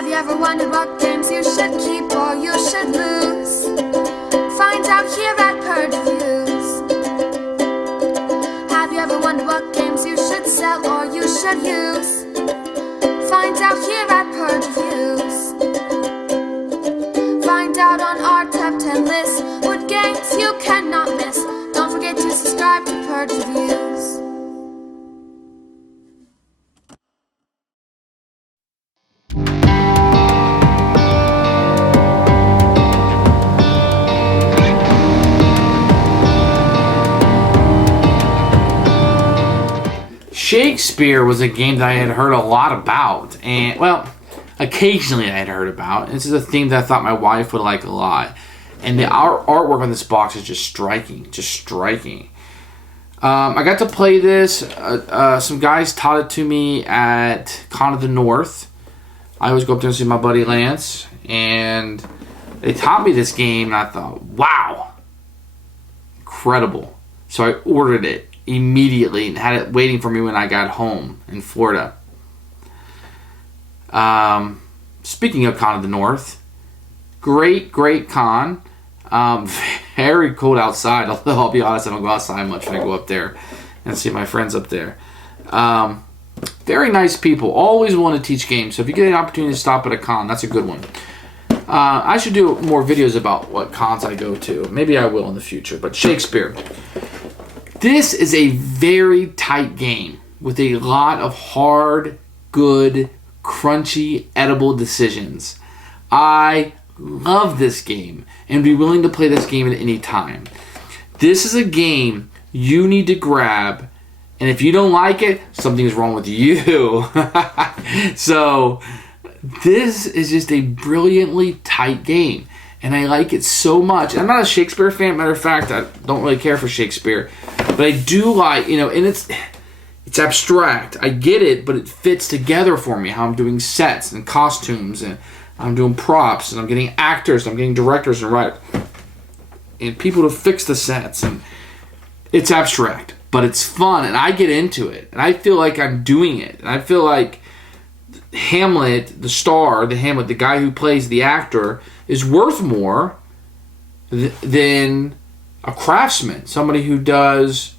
Have you ever wondered what games you should keep or you should lose? Find out here at Purge Reviews. Have you ever wondered what games you should sell or you should use? Find out here at Purge Reviews. Find out on our top 10 list what games you cannot miss. Don't forget to subscribe to Purge Reviews. Shakespeare was a game that I had heard a lot about, and well, occasionally I had heard about. This is a theme that I thought my wife would like a lot, and the artwork on this box is just striking, I got to play this. Some guys taught it to me at Con of the North. I always go up there and see my buddy Lance, and they taught me this game, and I thought, wow, incredible. So I ordered it immediately and had it waiting for me when I got home in Florida. Speaking of Con of the North, great con. Very cold outside, although I'll be honest, I don't go outside much when I go up there and see my friends up there. Very nice people, always willing to teach games, so if you get an opportunity to stop at a con, that's a good one. I should do more videos about what cons I go to. Maybe I will in the future, but Shakespeare. This is a very tight game with a lot of hard, good, crunchy, edible decisions. I love this game and be willing to play this game at any time. This is a game you need to grab, and if you don't like it, something is wrong with you. So this is just a brilliantly tight game, and I like it so much. I'm not a Shakespeare fan. Matter of fact, I don't really care for Shakespeare. But I do like, and it's abstract. I get it, but it fits together for me. How I'm doing sets and costumes, and I'm doing props, and I'm getting actors, and I'm getting directors and writers, and people to fix the sets. And it's abstract, but it's fun, and I get into it, and I feel like I'm doing it. And I feel like Hamlet, the guy who plays the actor, is worth more than a craftsman, somebody who does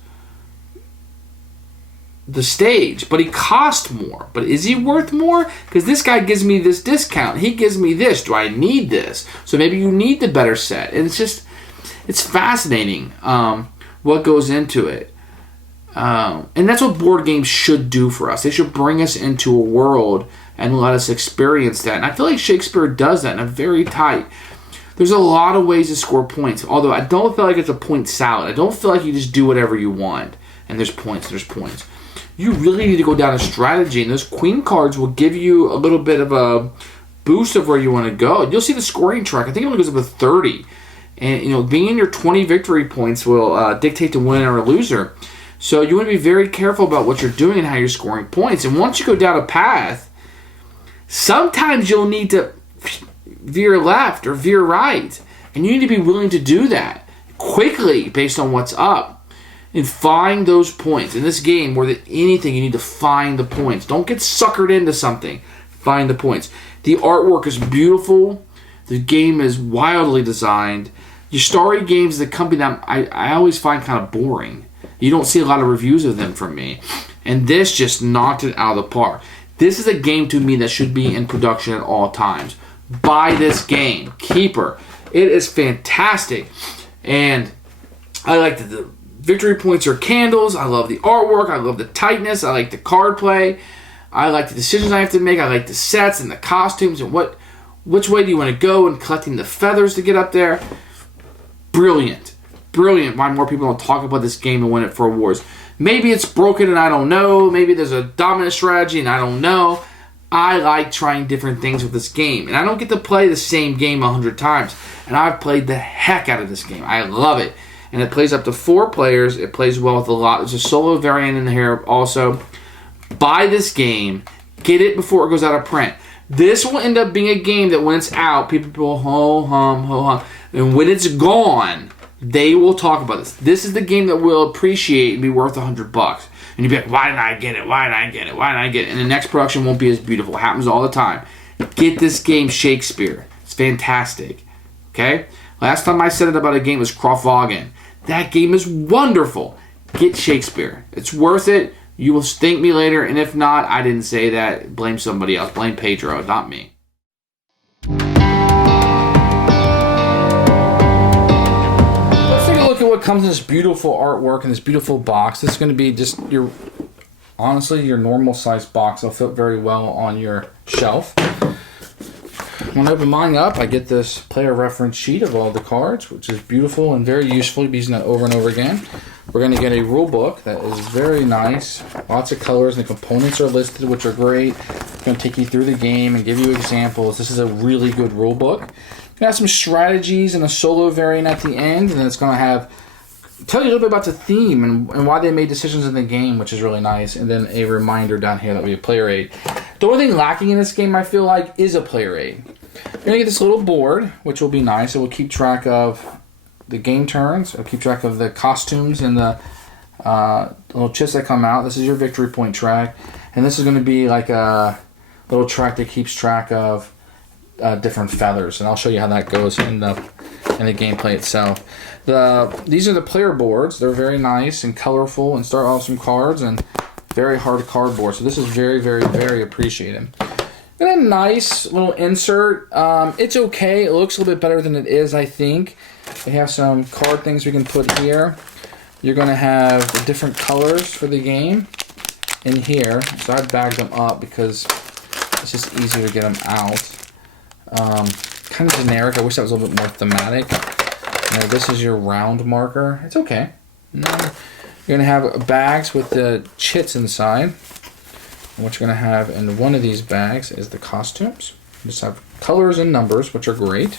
the stage, but he costs more. But is he worth more? Because this guy gives me this discount. He gives me this. Do I need this? So maybe you need the better set. And it's fascinating what goes into it. And that's what board games should do for us. They should bring us into a world and let us experience that. And I feel like Shakespeare does that in a very tight. There's a lot of ways to score points, although I don't feel like it's a point salad. I don't feel like you just do whatever you want, and there's points. You really need to go down a strategy, and those queen cards will give you a little bit of a boost of where you want to go. You'll see the scoring track. I think it only goes up to 30. And, being in your 20 victory points will dictate the winner or loser. So you want to be very careful about what you're doing and how you're scoring points. And once you go down a path, sometimes you'll need to veer left or veer right, and you need to be willing to do that quickly based on what's up and find those points. In this game, more than anything, you need to find the points. Don't get suckered into something. Find the points. The artwork is beautiful. The game is wildly designed. Your story games, the company that I always find kind of boring. You don't see a lot of reviews of them from me, and this just knocked it out of the park. This is a game to me that should be in production at all times. Buy this game. Keeper. It is fantastic. And I like that the victory points are candles. I love the artwork. I love the tightness. I like the card play. I like the decisions I have to make. I like the sets and the costumes and which way do you want to go and collecting the feathers to get up there. Brilliant. Why more people don't talk about this game and win it for awards. Maybe it's broken and I don't know. Maybe there's a dominant strategy and I don't know. I like trying different things with this game. And I don't get to play the same game 100 times. And I've played the heck out of this game. I love it. And it plays up to 4 players. It plays well with a lot. There's a solo variant in here also. Buy this game. Get it before it goes out of print. This will end up being a game that when it's out, people will ho-hum. And when it's gone, they will talk about this. This is the game that will appreciate and be worth $100. And you'll be like, why didn't I get it? And the next production won't be as beautiful. It happens all the time. Get this game, Shakespeare. It's fantastic. Okay? Last time I said it about a game was Crofvagen. That game is wonderful. Get Shakespeare. It's worth it. You will thank me later, and if not, I didn't say that. Blame somebody else. Blame Pedro, not me. Let's take a look at what comes in this beautiful artwork and this beautiful box. This is going to be just honestly, your normal size box. It'll fit very well on your shelf. When I open mine up, I get this player reference sheet of all the cards, which is beautiful and very useful. You'll be using that over and over again. We're going to get a rule book that is very nice. Lots of colors, and the components are listed, which are great. It's going to take you through the game and give you examples. This is a really good rule book. It's going to have some strategies and a solo variant at the end, and then it's going to tell you a little bit about the theme and why they made decisions in the game, which is really nice. And then a reminder down here that we have player aid. The only thing lacking in this game, I feel like, is a player aid. You're going to get this little board, which will be nice. It will keep track of the game turns. It'll keep track of the costumes and the little chips that come out. This is your victory point track. And this is going to be like a little track that keeps track of different feathers. And I'll show you how that goes in the gameplay itself. These are the player boards. They're very nice and colorful and start off some cards and very hard cardboard. So this is very, very, very appreciated. And a nice little insert. It's okay. It looks a little bit better than it is, I think. They have some card things we can put here. You're going to have the different colors for the game in here. So I've bagged them up because it's just easier to get them out. Kind of generic. I wish that was a little bit more thematic. Now, this is your round marker. It's okay. You're going to have bags with the chits inside. And what you're going to have in one of these bags is the costumes. You just have colors and numbers, which are great.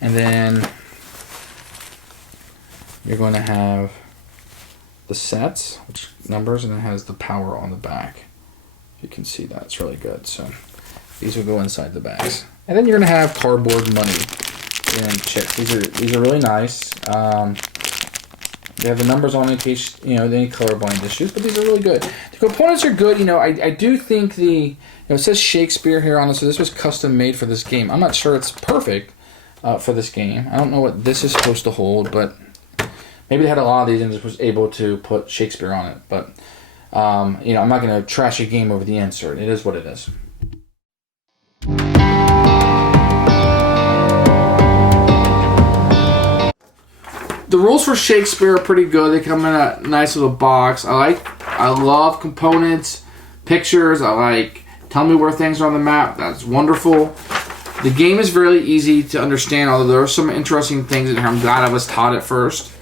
And then you're going to have the sets, which numbers, and it has the power on the back. You can see that. It's really good. So these will go inside the bags. And then you're going to have cardboard money and chips. These are really nice. They have the numbers on in case, any colorblind issues, but these are really good. The components are good. I do think it says Shakespeare here on it, so this was custom made for this game. I'm not sure it's perfect for this game. I don't know what this is supposed to hold, but maybe they had a lot of these and just was able to put Shakespeare on it. But, I'm not going to trash a game over the insert. It is what it is. The rules for Shakespeare are pretty good. They come in a nice little box. I love components, pictures. Tell me where things are on the map. That's wonderful. The game is really easy to understand, although there are some interesting things in here. I'm glad I was taught it first.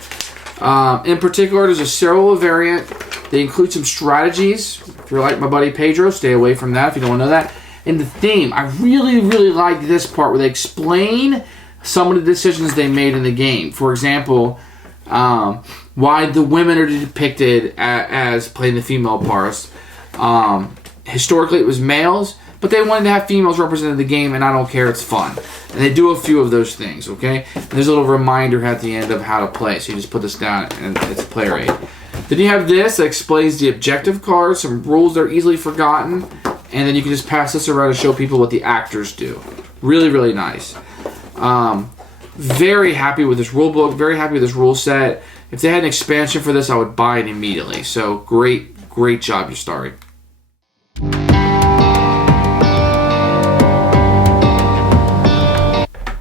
In particular, there's a serial variant. They include some strategies. If you're like my buddy Pedro, stay away from that if you don't want to know that. And the theme, I really, really like this part where they explain some of the decisions they made in the game. For example, why the women are depicted as playing the female parts. Historically, it was males, but they wanted to have females represented in the game, and I don't care. It's fun. And they do a few of those things, okay? And there's a little reminder at the end of how to play. So you just put this down, and it's player aid. Then you have this that explains the objective cards, some rules that are easily forgotten, and then you can just pass this around to show people what the actors do. Really, really nice. Very happy with this rule book. Very happy with this rule set. If they had an expansion for this, I would buy it immediately. So great job, Ustari.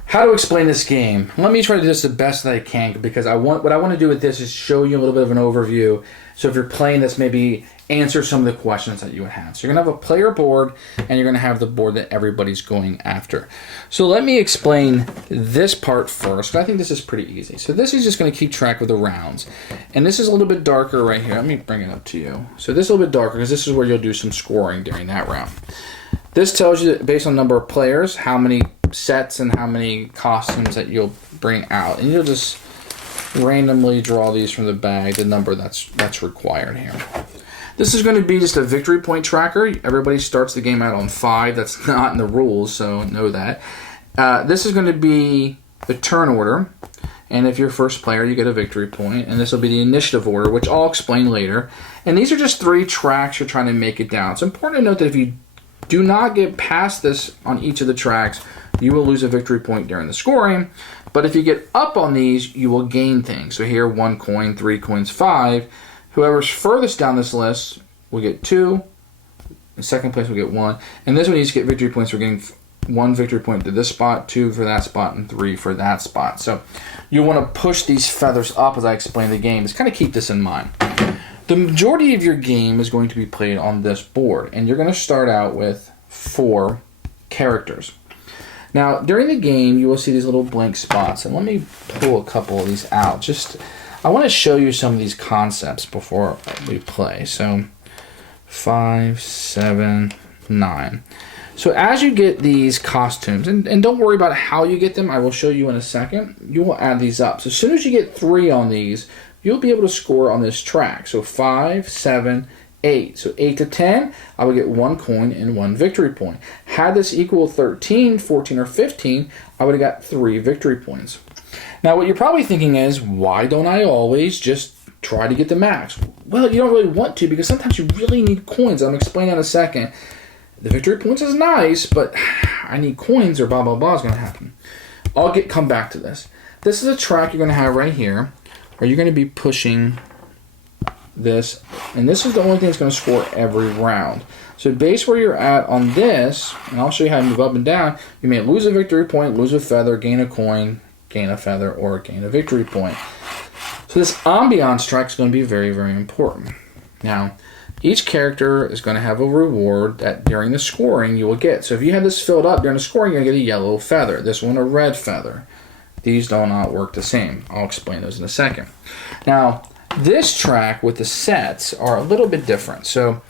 How to explain this game? Let me try to do this the best that I can, because what I want to do with this is show you a little bit of an overview. So if you're playing this, maybe answer some of the questions that you would have. So you're going to have a player board, and you're going to have the board that everybody's going after. So let me explain this part first. I think this is pretty easy. So this is just going to keep track of the rounds. And this is a little bit darker right here. Let me bring it up to you. So this is a little bit darker because this is where you'll do some scoring during that round. This tells you, based on number of players, how many sets and how many costumes that you'll bring out. And you'll just randomly draw these from the bag, the number that's required here. This is going to be just a victory point tracker. Everybody starts the game out on 5. That's not in the rules, so know that. This is going to be the turn order. And if you're first player, you get a victory point. And this will be the initiative order, which I'll explain later. And these are just 3 tracks you're trying to make it down. It's important to note that if you do not get past this on each of the tracks. You will lose a victory point during the scoring. But if you get up on these, you will gain things. So here, 1 coin, 3 coins, 5. Whoever's furthest down this list will get 2. In second place, will get 1. And this one, you just get victory points. We're getting 1 victory point to this spot, 2 for that spot, and 3 for that spot. So you want to push these feathers up as I explain the game. Just kind of keep this in mind. The majority of your game is going to be played on this board. And you're going to start out with 4 characters. Now, during the game, you will see these little blank spots. And let me pull a couple of these out. I want to show you some of these concepts before we play. So 5, 7, 9. So as you get these costumes, and don't worry about how you get them, I will show you in a second, you will add these up. So as soon as you get 3 on these, you'll be able to score on this track. So 5, 7, 8. So 8 to 10, I will get 1 coin and 1 victory point. Had this equal 13, 14, or 15, I would have got 3 victory points. Now what you're probably thinking is, why don't I always just try to get the max? Well, you don't really want to, because sometimes you really need coins. I'm going to explain that in a second. The victory points is nice, but I need coins or blah, blah, blah is going to happen. I'll come back to this. This is a track you're going to have right here, where you're going to be pushing this, and this is the only thing that's going to score every round. So base where you're at on this, and I'll show you how to move up and down, you may lose a victory point, lose a feather, gain a coin, gain a feather, or gain a victory point. So this ambiance track is going to be very, very important. Now, each character is going to have a reward that during the scoring you will get. So if you have this filled up during the scoring, you're going to get a yellow feather. This one, a red feather. These do not work the same. I'll explain those in a second. Now, this track with the sets are a little bit different. So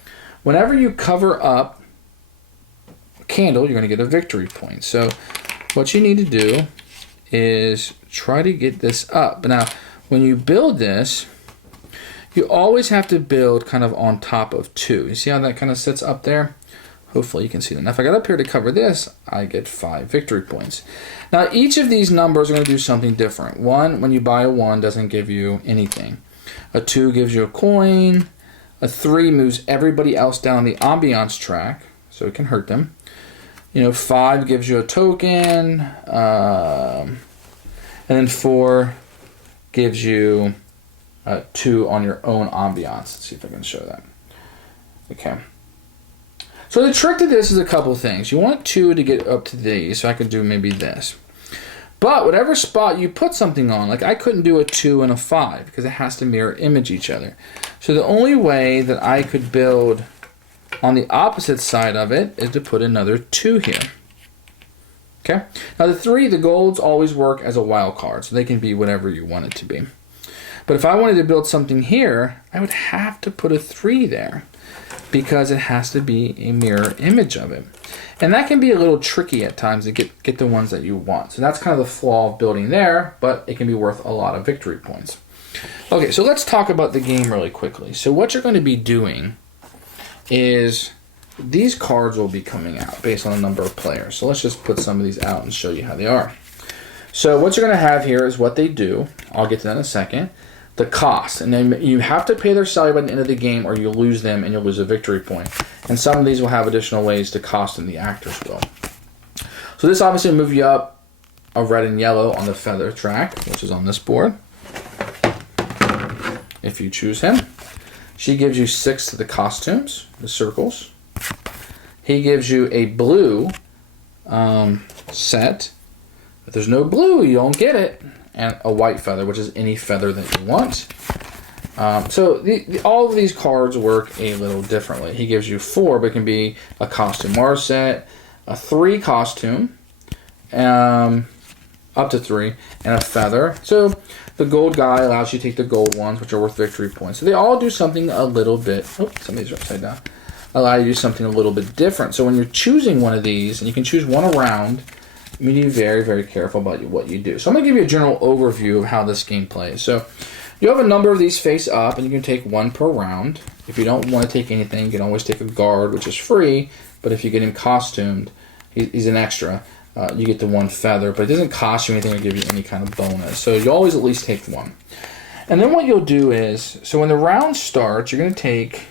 whenever you cover up a candle, you're going to get a victory point. So what you need to do is try to get this up. Now, when you build this, you always have to build kind of on top of 2. You see how that kind of sits up there? Hopefully you can see that. Now if I got up here to cover this, I get 5 victory points. Now each of these numbers are going to do something different. 1, when you buy a 1, doesn't give you anything. A 2 gives you a coin. A 3 moves everybody else down the ambiance track, so it can hurt them. 5 gives you a token. And then 4 gives you 2 on your own ambiance. Let's see if I can show that. Okay. So the trick to this is a couple things. You want 2 to get up to these, so I could do maybe this. But whatever spot you put something on, like I couldn't do a 2 and a 5 because it has to mirror image each other. So the only way that I could build on the opposite side of it is to put another 2 here. Okay. Now the golds always work as a wild card, so they can be whatever you want it to be. But if I wanted to build something here, I would have to put a 3 there because it has to be a mirror image of it. And that can be a little tricky at times to get the ones that you want. So that's kind of the flaw of building there, but it can be worth a lot of victory points. Okay, so let's talk about the game really quickly. So what you're going to be doing is these cards will be coming out based on the number of players. So let's just put some of these out and show you how they are. So what you're going to have here is what they do. I'll get to that in a second. The cost, and then you have to pay their salary by the end of the game or you'll lose them and you'll lose a victory point. And some of these will have additional ways to cost them, the actors will. So this obviously will move you up a red and yellow on the feather track, which is on this board. If you choose him. She gives you 6 to the costumes, the circles. He gives you a blue set. If there's no blue, you don't get it. And a white feather, which is any feather that you want. So all of these cards work a little differently. He gives you 4, but it can be a costume Mars set, a 3 costume, up to 3, and a feather. So the gold guy allows you to take the gold ones, which are worth victory points. So they all do something a little bit. Oh, somebody's upside down. Allow you to do something a little bit different. So when you're choosing one of these, and you can choose one around, you need to be very, very careful about what you do. So I'm going to give you a general overview of how this game plays. So you have a number of these face up, and you can take 1 per round. If you don't want to take anything, you can always take a guard, which is free. But if you get him costumed, he's an extra. You get the 1 feather, but it doesn't cost you anything or give you any kind of bonus. So you always at least take 1. And then what you'll do is, so when the round starts, you're going to take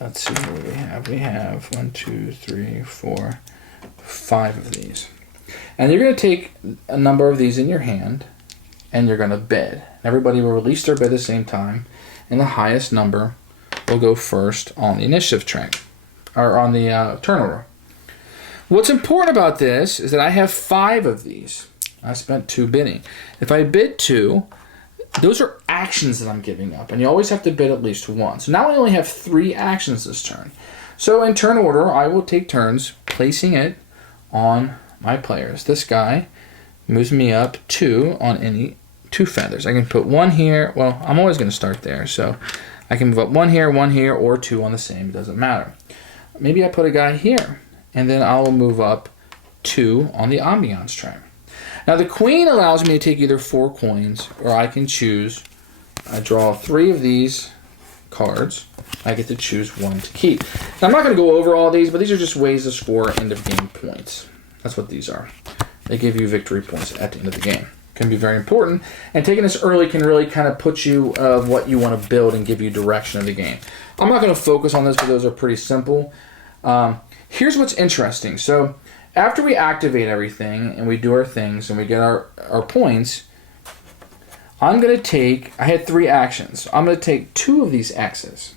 let's see what we have. We have 1, 2, 3, 4, 5 of these. And you're going to take a number of these in your hand, and you're going to bid. Everybody will release their bid at the same time, and the highest number will go first on the initiative track, or on the turn order. What's important about this is that I have 5 of these. I spent 2 bidding. If I bid 2, those are actions that I'm giving up, and you always have to bid at least 1. So now I only have 3 actions this turn. So in turn order, I will take turns placing it on my players. This guy moves me up 2 on any 2 feathers. I can put 1 here. Well, I'm always going to start there, so I can move up 1 here, or 2 on the same. It doesn't matter. Maybe I put a guy here, and then I'll move up 2 on the ambiance track. Now the queen allows me to take either 4 coins, or I can choose. I draw 3 of these cards. I get to choose 1 to keep. Now, I'm not going to go over all these, but these are just ways to score end of game points. That's what these are. They give you victory points at the end of the game. Can be very important, and taking this early can really kind of put you of what you want to build and give you direction of the game. I'm not going to focus on this, but those are pretty simple. Here's what's interesting. So after we activate everything and we do our things and we get our points, I'm going to take, I had 3 actions. I'm going to take 2 of these X's.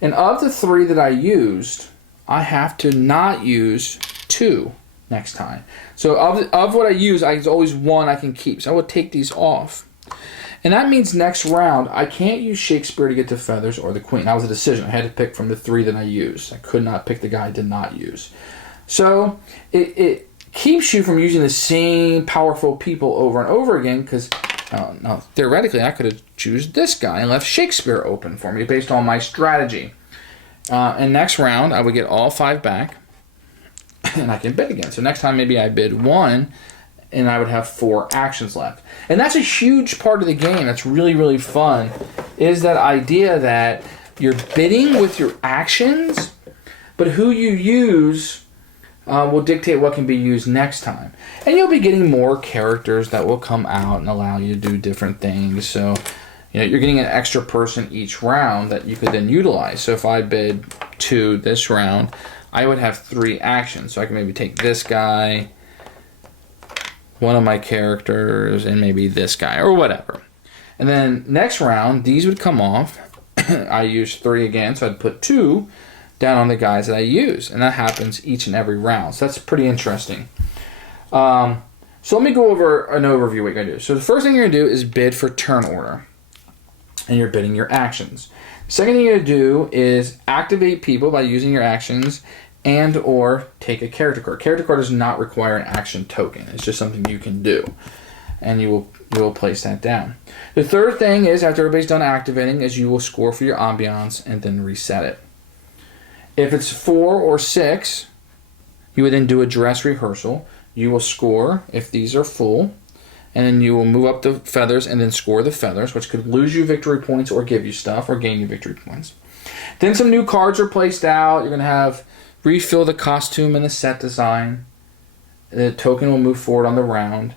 And of the 3 that I used, I have to not use 2 next time. So of what I use, there's always 1 I can keep. So I would take these off. And that means next round, I can't use Shakespeare to get to feathers or the queen. That was a decision. I had to pick from the 3 that I used. I could not pick the guy I did not use. So it keeps you from using the same powerful people over and over again, because now, theoretically, I could have chosen this guy and left Shakespeare open for me based on my strategy. And next round, I would get all 5 back, and I can bid again. So next time, maybe I bid 1, and I would have 4 actions left. And that's a huge part of the game that's really, really fun, is that idea that you're bidding with your actions, but who you use will dictate what can be used next time. And you'll be getting more characters that will come out and allow you to do different things. So, you're getting an extra person each round that you could then utilize. So if I bid 2 this round, I would have 3 actions. So I can maybe take this guy, one of my characters, and maybe this guy, or whatever. And then next round, these would come off. I use 3 again, so I'd put 2 down on the guys that I use, and that happens each and every round. So that's pretty interesting. So let me go over an overview of what you're going to do. So the first thing you're going to do is bid for turn order, and you're bidding your actions. The second thing you're going to do is activate people by using your actions and or take a character card. Character card does not require an action token. It's just something you can do, and you will place that down. The third thing is, after everybody's done activating, is you will score for your ambiance and then reset it. If it's 4 or 6, you would then do a dress rehearsal. You will score if these are full, and then you will move up the feathers and then score the feathers, which could lose you victory points or give you stuff or gain you victory points. Then some new cards are placed out. You're going to have refill the costume and the set design. The token will move forward on the round,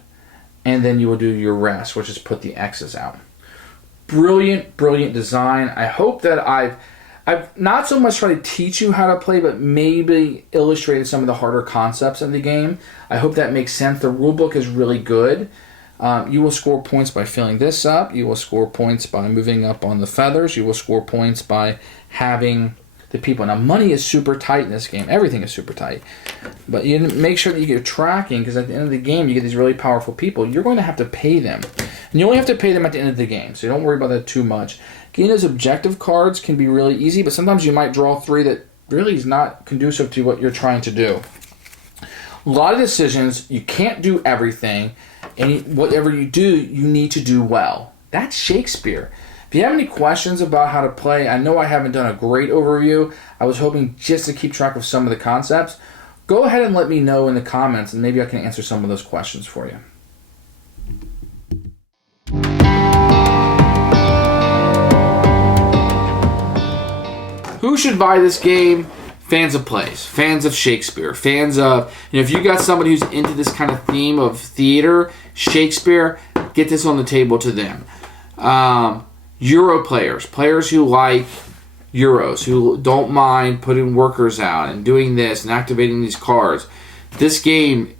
and then you will do your rest, which is put the X's out. Brilliant, brilliant design. I hope that I've not so much tried to teach you how to play, but maybe illustrated some of the harder concepts of the game. I hope that makes sense. The rulebook is really good. You will score points by filling this up. You will score points by moving up on the feathers. You will score points by having the people. Now, money is super tight in this game. Everything is super tight. But you make sure that you get tracking, because at the end of the game, you get these really powerful people. You're going to have to pay them. And you only have to pay them at the end of the game, so don't worry about that too much. Getting those objective cards can be really easy, but sometimes you might draw 3 that really is not conducive to what you're trying to do. A lot of decisions, you can't do everything, and whatever you do, you need to do well. That's Shakespeare. If you have any questions about how to play, I know I haven't done a great overview. I was hoping just to keep track of some of the concepts. Go ahead and let me know in the comments, and maybe I can answer some of those questions for you. Who should buy this game? Fans of plays, fans of Shakespeare, fans of, if you got somebody who's into this kind of theme of theater, Shakespeare, get this on the table to them. Euro players who like Euros who don't mind putting workers out and doing this and activating these cards. This game,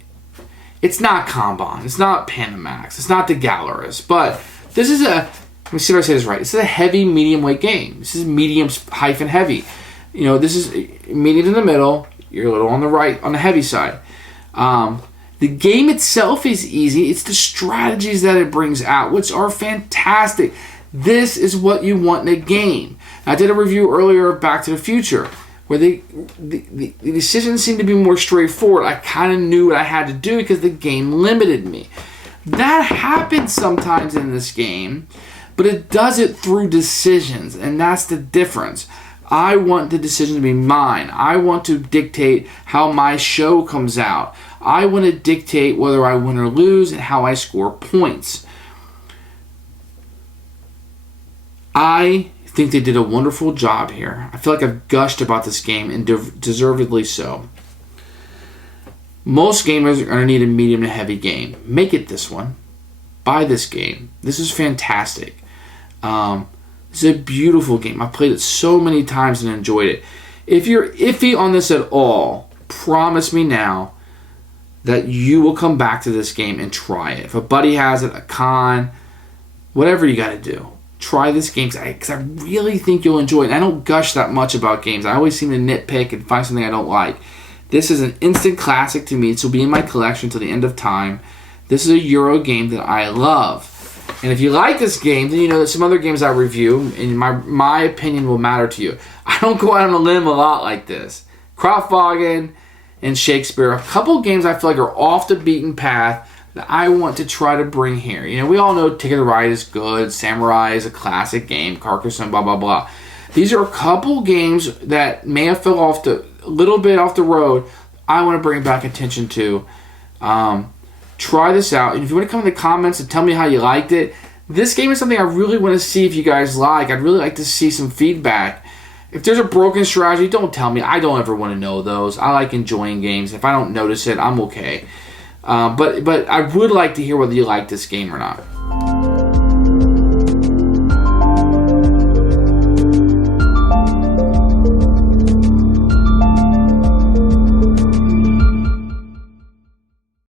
it's not Kanban, it's not Panamax, it's not the Galeras, but this is a, let me see if I say this right, this is a heavy medium weight game. This is medium hyphen heavy. You know, this is medium in the middle, you're a little on the right, on the heavy side. The game itself is easy. It's the strategies that it brings out, which are fantastic. This is what you want in a game. I did a review earlier of Back to the Future, where the decisions seemed to be more straightforward. I kind of knew what I had to do because the game limited me. That happens sometimes in this game, but it does it through decisions, and that's the difference. I want the decision to be mine. I want to dictate how my show comes out. I want to dictate whether I win or lose and how I score points. I think they did a wonderful job here. I feel like I've gushed about this game, and deservedly so. Most gamers are going to need a medium to heavy game. Make it this one. Buy this game. This is fantastic. It's a beautiful game. I've played it so many times and enjoyed it. If you're iffy on this at all, promise me now that you will come back to this game and try it. If a buddy has it, a con, whatever you got to do, try this game because I really think you'll enjoy it. And I don't gush that much about games. I always seem to nitpick and find something I don't like. This is an instant classic to me. This will be in my collection till the end of time. This is a Euro game that I love. And if you like this game, then you know that some other games I review, and my opinion will matter to you. I don't go out on a limb a lot like this. Kraftwagen and Shakespeare, a couple of games I feel like are off the beaten path that I want to try to bring here. You know, we all know Ticket to Ride is good, Samurai is a classic game, Carcassonne, blah, blah, blah. These are a couple games that may have fell off a little bit off the road. I want to bring back attention to. Try this out. And if you want to come in the comments and tell me how you liked it, this game is something I really want to see if you guys like. I'd really like to see some feedback. If there's a broken strategy, don't tell me. I don't ever want to know those. I like enjoying games. If I don't notice it, I'm okay. But I would like to hear whether you like this game or not.